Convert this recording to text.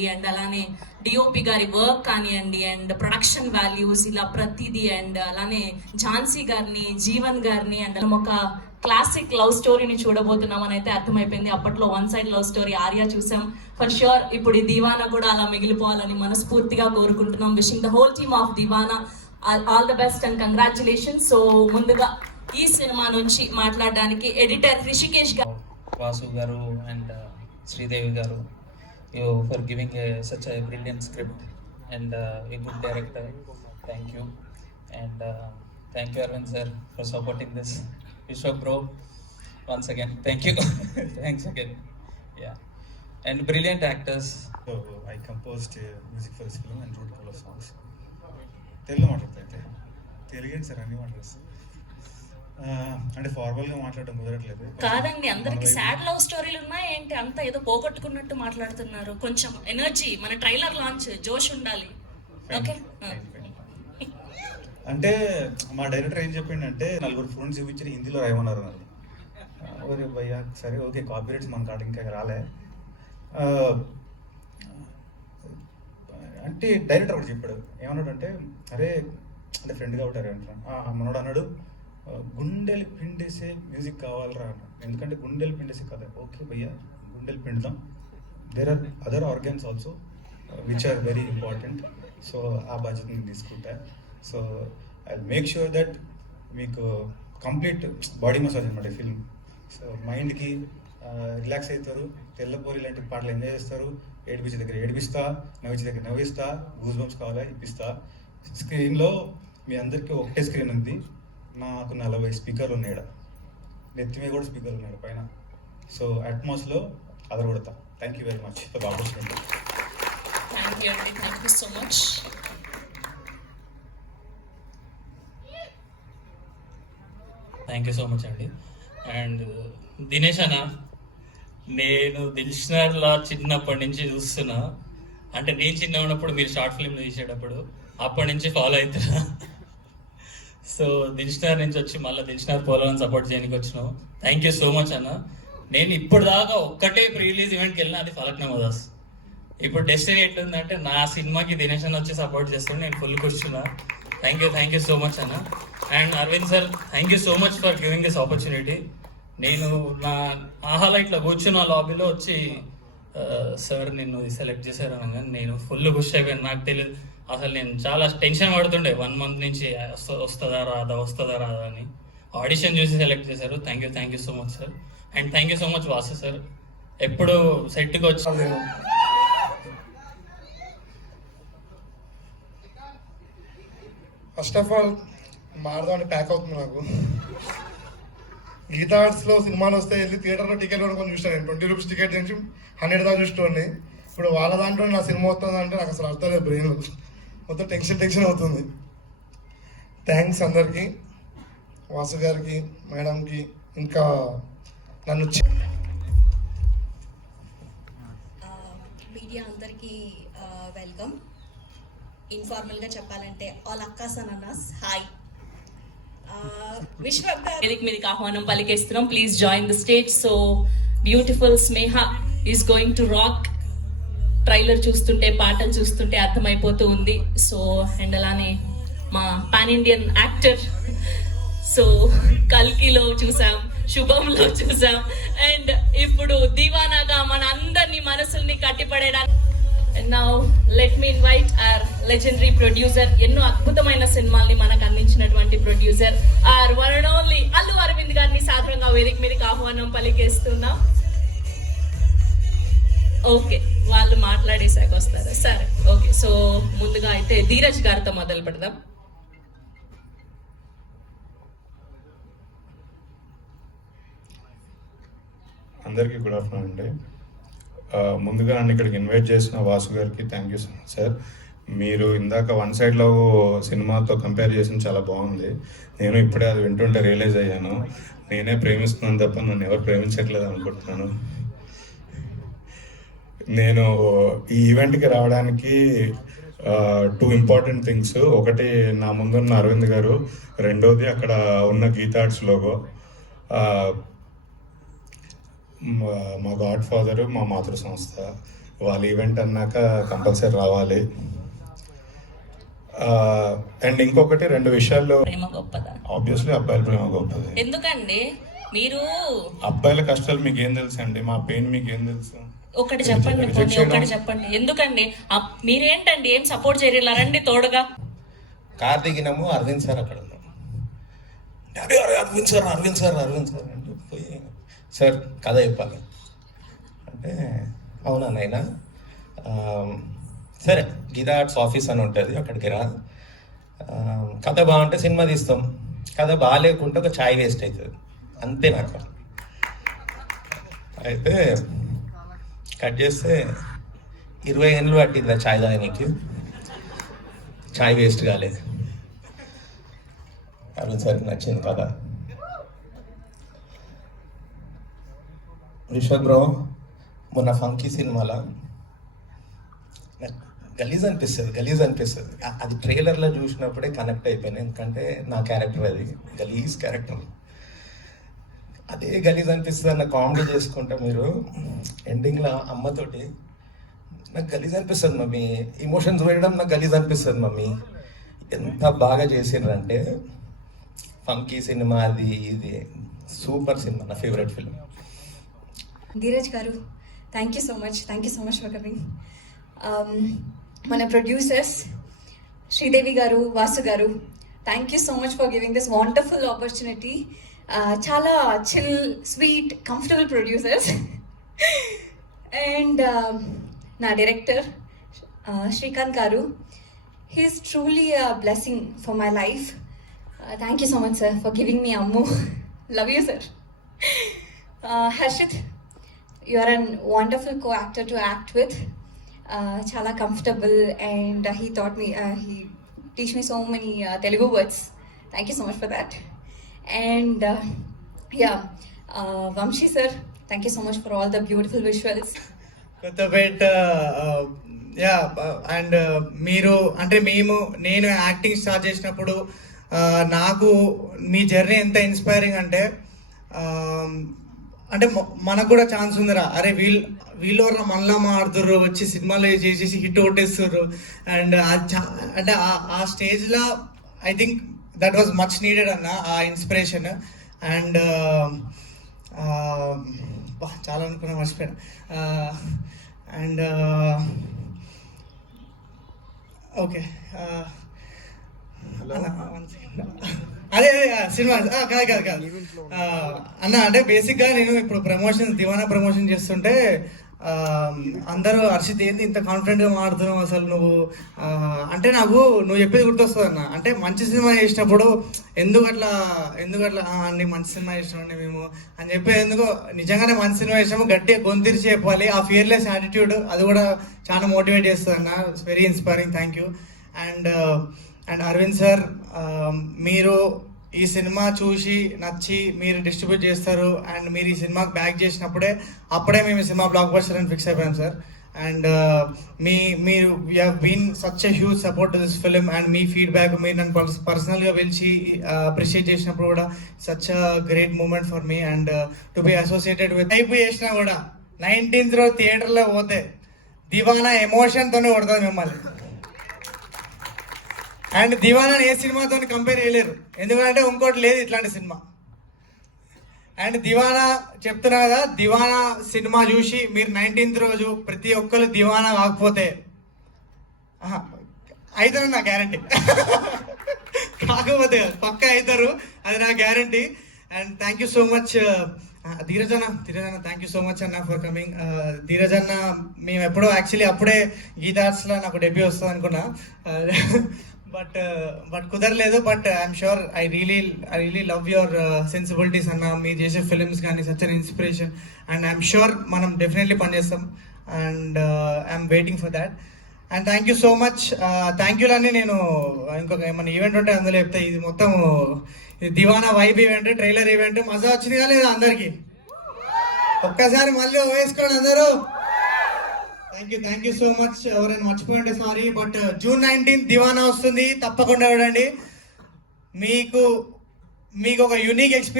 కానివ్వండి, అండ్ అలానే డిఓపి గారి వర్క్ కానివ్వండి, అండ్ ప్రొడక్షన్ వాల్యూస్ ఇలా ప్రతిదీ, అండ్ అలానే ఝాన్సీ గారిని, జీవన్ గారిని, అండ్ ఒక క్లాసిక్ లవ్ స్టోరీని చూడబోతున్నాం అని అయితే అర్థమైపోయింది. అప్పట్లో one side love story Arya చూసాం. ఫర్ ష్యూర్ ఇప్పుడు ఈ దివానా కూడా అలా మిగిలిపోవాలని మనస్ఫూర్తిగా కోరుకుంటున్నాం. Wishing the whole team of Deewana all the best and congratulations. So ముందుగా ఈ సినిమా నుంచి మాట్లాడడానికి ఎడిటర్ రిషికేష్ గారు, వాసు గారు అండ్ శ్రీదేవి గారు, you for giving such a brilliant script and a good director. Thank you. And thank you Arvind sir for supporting this. Vishwak bro, once again thank you. Thanks again. Yeah, and brilliant actors. So I composed music for this film and wrote a couple of songs. Telugu మాట్లాడతాయితే Telugu sir అన్ని మాట్లాడేస్తాను. అంటే ఫార్మల్గా మాట్లాడడం కుదరట్లేదు. కాదండి, అందరికి sad love స్టోరీలు ఉన్నాయి ఏంటి, అంత ఏదో పోగొట్టుకున్నట్టు మాట్లాడుతున్నారు. కొంచెం ఎనర్జీ, మన ట్రైలర్ లాంచ్ జోష్ ఉండాలి. ఓకే, అంటే మా డైరెక్టర్ ఏం చెప్పిండంటే 4 ఫోన్స్ చూపించి హిందీలో రాయమన్నారు అని. ఓరే భయ్యా సరే ఓకే, కాపీరైట్స్ మన కాడ ఇంకా రాలే అంటే డైరెక్టర్ ఒకటి చెప్పాడు. ఏమన్నాడు అంటే, అరే అంటే ఫ్రెండ్గా ఉంటారు అంటారు. మనోడు అన్నాడు, గుండెలు పిండేసే మ్యూజిక్ కావాలరా అన్నాడు. ఎందుకంటే గుండెలు పిండేసే కదా. ఓకే భయ్యా, గుండెలు పిండుదాం. There are other organs also which are very important. So ఆ బాధ్యత నేను తీసుకుంటా. So I make sure that మీకు కంప్లీట్ బాడీ మసాజ్ అనమాట ఈ ఫిల్మ్. సో మైండ్కి రిలాక్స్ అవుతారు, తెల్లపోరి లాంటి పాటలు ఎంజాయ్ చేస్తారు, ఏడిపించే దగ్గర ఏడిపిస్తా, నవ్వించే దగ్గర నవ్విస్తా, గూస్ బంప్స్ కావాలా ఇప్పిస్తా. స్క్రీన్లో మీ అందరికీ ఒకటే స్క్రీన్ ఉంది, నాకు 40 స్పీకర్లు ఉన్నాడు, నెత్తి మీద కూడా స్పీకర్లు ఉన్నాడు పైన. సో అట్మాస్లో అదరగొడతా. Thank you very much for the opportunity. Thank you అండి, thank you so much. Thank you so much అండి. అండ్ దినేష్ అన్న, నేను దిల్షనర్లా చిన్నప్పటి నుంచి చూస్తున్నా. అంటే నేను చిన్న ఉన్నప్పుడు మీరు షార్ట్ ఫిల్మ్ తీసేటప్పుడు అప్పటి నుంచి ఫాలో అవుతున్నా. సో దిల్షనర్ నుంచి వచ్చి మళ్ళీ దిల్షనర్ పోలని సపోర్ట్ చేయడానికి వచ్చినాం. థ్యాంక్ యూ సో మచ్ అన్న. నేను ఇప్పుడు దాకా ఒక్కటే ప్రీ రిలీజ్ ఈవెంట్కి వెళ్ళినా, అది ఫలక్నామా దాస్. ఇప్పుడు డెస్టినీ ఎట్లుందంటే నా సినిమాకి దినేష్ అన్న వచ్చి సపోర్ట్ చేస్తాను, నేను ఫుల్ కూర్చున్నా. థ్యాంక్ యూ సో మచ్ అన్న. And Arvind sir, thank you so much for giving this opportunity. నేను నా ఆహాలో ఇట్లా కూర్చున్న లాబీలో వచ్చి సార్ నిన్ను సెలెక్ట్ చేశారు అనగా నేను ఫుల్ ఖుషి అయిపోయాను. నాకు తెలియదు అసలు, నేను చాలా టెన్షన్ పడుతుండే 1 month నుంచి వస్తుందా రాదా అని. ఆడిషన్ చూసి సెలెక్ట్ చేశారు. Thank you so much sir. And thank you so much Vasu sir. ఎప్పుడు సెట్కి వచ్చి ఫస్ట్ ఆఫ్ ఆల్ మారదామని ప్యాక్ అవుతుంది నాకు. గీతా ఆర్ట్స్లో సినిమాలు వస్తే వెళ్ళి థియేటర్లో టికెట్ కొనుక్కొని చూస్తాను. నేను 20 రూపీస్ టికెట్ నుంచి 100 దాకా చూస్తుండే. ఇప్పుడు వాళ్ళ దాంట్లో నా సినిమా వస్తుందంటే నాకు అసలు అర్థం లేదు. బ్రెయిన్ మొత్తం టెన్షన్ అవుతుంది. థ్యాంక్స్ అందరికీ, వాసు గారికి, మేడంకి, ఇంకా నన్ను మీడియా అందరికీ వెల్కమ్. ఇన్ఫార్మల్గా చెప్పాలంటే ఆల్ అక్కాస్ అండ్ అన్నాస్ హాయ్. వేదిక మీదకి ఆహ్వానం పలికేస్తున్నాం. Please join the stage. So beautiful Sneha is going to rock. Trailer చూస్తుంటే, పాటలు చూస్తుంటే అర్థమైపోతూ ఉంది. సో అండ్ అలానే మా పాన్ ఇండియన్ యాక్టర్, సో కల్కిలో చూసాం, శుభంలో చూసాం, అండ్ ఇప్పుడు దివానాగా మన అందరినీ మనసుల్ని కట్టిపడేయడానికి. Now let me invite our legendary producer, ఎన్నో అద్భుతమైన సినిమాల్ని మనకు అందించినటువంటి producer, our one and only Allu Aravind గారిని సాధారణంగా వేదిక మీదకి ఆహ్వానం పలికేస్తున్నాం. ఓకే, వాళ్ళు మాట్లాడేసాక వస్తారా? సరే, ఓకే. సో ముందుగా అయితే ధీరజ్ గారితో మొదలు పెడదాం. అందరికీ గుడ్ ఆఫ్టర్నూన్ అండి. ముందుగా నన్ను ఇక్కడికి ఇన్వైట్ చేసిన వాసు గారికి థ్యాంక్ యూ సార్. మీరు ఇందాక వన్ సైడ్లో సినిమాతో కంపేర్ చేసిన చాలా బాగుంది. నేను ఇప్పుడే అది వింటుంటే రియలైజ్ అయ్యాను, నేనే ప్రేమిస్తున్నాను తప్ప నన్ను ఎవరు ప్రేమించట్లేదు అనుకుంటున్నాను. నేను ఈ ఈవెంట్కి రావడానికి 2 ఇంపార్టెంట్ థింగ్స్. ఒకటి నా ముందున్న అరవింద్ గారు, రెండోది అక్కడ ఉన్న గీతా ఆర్ట్స్ లోగో. మా గాడ్ ఫాదరు, మా మాతృ సంస్థ. వాళ్ళ ఈవెంట్ అన్నాక కంపల్సరీ రావాలి. అండ్ ఇంకొకటి 2 విషయాల్లో ప్రేమ గొప్పదా? ఆబ్వియస్లీ అబ్బాయిల ప్రేమ గొప్పది. ఎందుకండి మీరు అబ్బాయిల కష్టాలు మీకు ఏం తెలుసు అండి, మా పెయిన్ మీకు ఏం తెలుసు? ఒకటి చెప్పండి పోనీ, ఒకటి చెప్పండి. ఎందుకండి మీరేంటండి ఏం సపోర్ట్ చేయలేరండి తోడుగా? కార్ దిగినాము, అరవింద్ సార్ అక్కడ ఉన్నాం. డాడీ అరే అరవింద్ సార్ అంటే పోయి సార్ కథ చెప్పాలి అంటే అవునా నైనా సరే గీతా ఆర్ట్స్ ఆఫీస్ అని ఉంటుంది అక్కడికి రా, కథ బాగుంటే సినిమా తీస్తాం, కథ బాగాలేకుంటే ఒక ఛాయ్ వేస్ట్ అవుతుంది అంతే నాకు. అయితే కట్ చేస్తే 20 ఏళ్ళు పట్టింది ఛాయ్ తాగడానికి, ఛాయ్ వేస్ట్ కాలేదు. అరవింద్ సార్కి నచ్చింది కదా. రిషబ్ బ్రో మొన్న ఫంకీ సినిమాలో నాకు గలీజ్ అనిపిస్తుంది. అది ట్రైలర్లో చూసినప్పుడే కనెక్ట్ అయిపోయాను, ఎందుకంటే నా క్యారెక్టర్ అది గలీజ్ క్యారెక్టర్. అదే గలీజ్ అనిపిస్తుంది అన్న కామెడీ చేసుకుంటా మీరు ఎండింగ్లో అమ్మతోటి నాకు గలీజ్ అనిపిస్తుంది మమ్మీ, ఎమోషన్స్ వేయడం నాకు గలీజ్ అనిపిస్తుంది మమ్మీ. ఎంత బాగా చేసిండ్రంటే ఫంకీ సినిమా అది ఇది సూపర్ సినిమా, నా ఫేవరెట్ ఫిల్మ్. ధీరజ్ గారు, thank you so much for coming. మన ప్రొడ్యూసర్స్ శ్రీదేవి గారు, వాసు గారు, thank you so much for giving this wonderful opportunity. చాలా chill, sweet, comfortable producers. And నా డైరెక్టర్ శ్రీకాంత్ గారు, he's truly a blessing for my life. Thank you so much sir for giving me Ammu. Love you sir. Harshith, you are a wonderful co-actor to act with. Chala comfortable, and he teach me so many Telugu words. Thank you so much for that. And Vamshi sir, thank you so much for all the beautiful visuals. Kothapeta and మీరు అంటే నేను acting start చేసినప్పుడు నాకు మీ journey ఎంత inspiring అంటే మనకు కూడా chance ఉందిరా, అరే వీళ్ళు మనలా మాడుతుర్రు, వచ్చి సినిమాలు చేసేసి హిట్ కొట్టేస్తుర్రు. అండ్ అంటే ఆ స్టేజ్లో I think that was much needed అన్న ఆ ఇన్స్పిరేషన్. అండ్ చాలా అనుకున్నా మర్చిపోయాను. అండ్ ఓకే అదే సినిమా కాదు అన్న, అంటే బేసిక్గా నేను ఇప్పుడు దివానా ప్రమోషన్ చేస్తుంటే అందరూ హర్షిత్ ఏంది ఇంత కాన్ఫిడెంట్గా మాడుతున్నావు అసలు నువ్వు అంటే నాకు నువ్వు చెప్పేది గుర్తొస్తుంది అన్న. అంటే మంచి సినిమా చేసినప్పుడు ఎందుకు అట్లా అండి మంచి సినిమా చేసినామండి మేము అని చెప్పి, ఎందుకు నిజంగానే మంచి సినిమా చేసినాము గట్టిగా గొంతిరిచి చెప్పాలి. ఆ ఫియర్లెస్ యాటిట్యూడ్ అది కూడా చాలా మోటివేట్ చేస్తుంది అన్న. It's very inspiring. Thank you. And Arvind sir, మీరు ఈ సినిమా చూసి నచ్చి మీరు డిస్ట్రిబ్యూట్ చేస్తారు అండ్ మీరు ఈ సినిమాకి బ్యాక్ చేసినప్పుడే మేము ఈ సినిమా బ్లాక్ బస్టర్ అని ఫిక్స్ అయిపోయాం సార్. అండ్ మీరు you have been such a huge support to this film. And మీ ఫీడ్బ్యాక్ మీరు నన్ను పర్సనల్గా పిలిచి అప్రిషియేట్ చేసినప్పుడు కూడా such a great moment for me. And to be associated with type చేసినా కూడా 19th రోజు థియేటర్లో పోతే దివానా ఎమోషన్తోనే కొడుతుంది మిమ్మల్ని. అండ్ దివానాని ఏ సినిమాతో కంపేర్ చేయలేరు, ఎందుకంటే ఇంకోటి లేదు ఇట్లాంటి సినిమా. అండ్ దివానా చెప్తున్నా కదా, దివానా సినిమా చూసి మీరు 19th రోజు ప్రతి ఒక్కరు దివానా కాకపోతే అవుతారు నా గ్యారంటీ. కాకపోతే పక్కా అవుతారు, అది నా guarantee. And thank you so much Dheeraj అన్న, థ్యాంక్ యూ సో మచ్ అన్న ఫర్ కమింగ్. ధీరజ్ అన్న, మేము అప్పుడే గీతా ఆర్ట్స్లో నాకు డెబ్యూ వస్తుంది అనుకున్నా, బట్ కుదరలేదు. But I'm sure I really love your sensibilities అన్న. మీరు చేసే ఫిలిమ్స్ కానీ such an inspiration. And I'm sure మనం డెఫినెట్లీ పనిచేస్తాం. And I'm waiting for that. And thank you so much. Thank యూలన్నీ నేను ఇంకొక ఏమైనా ఈవెంట్ ఉంటే అందులో చెప్తా. ఇది మొత్తం Deewana vibe event, trailer event మజా వచ్చింది లేదా అందరికి? ఒక్కసారి మళ్ళీ వేసుకోండి అందరూ. Thank you so much. ఎవరైనా మర్చిపోయింటే సారీ. బట్ June 19th దివానా వస్తుంది, తప్పకుండా చూడండి. మీకు ఒక యూనిక్ ఎక్స్పీరియన్స్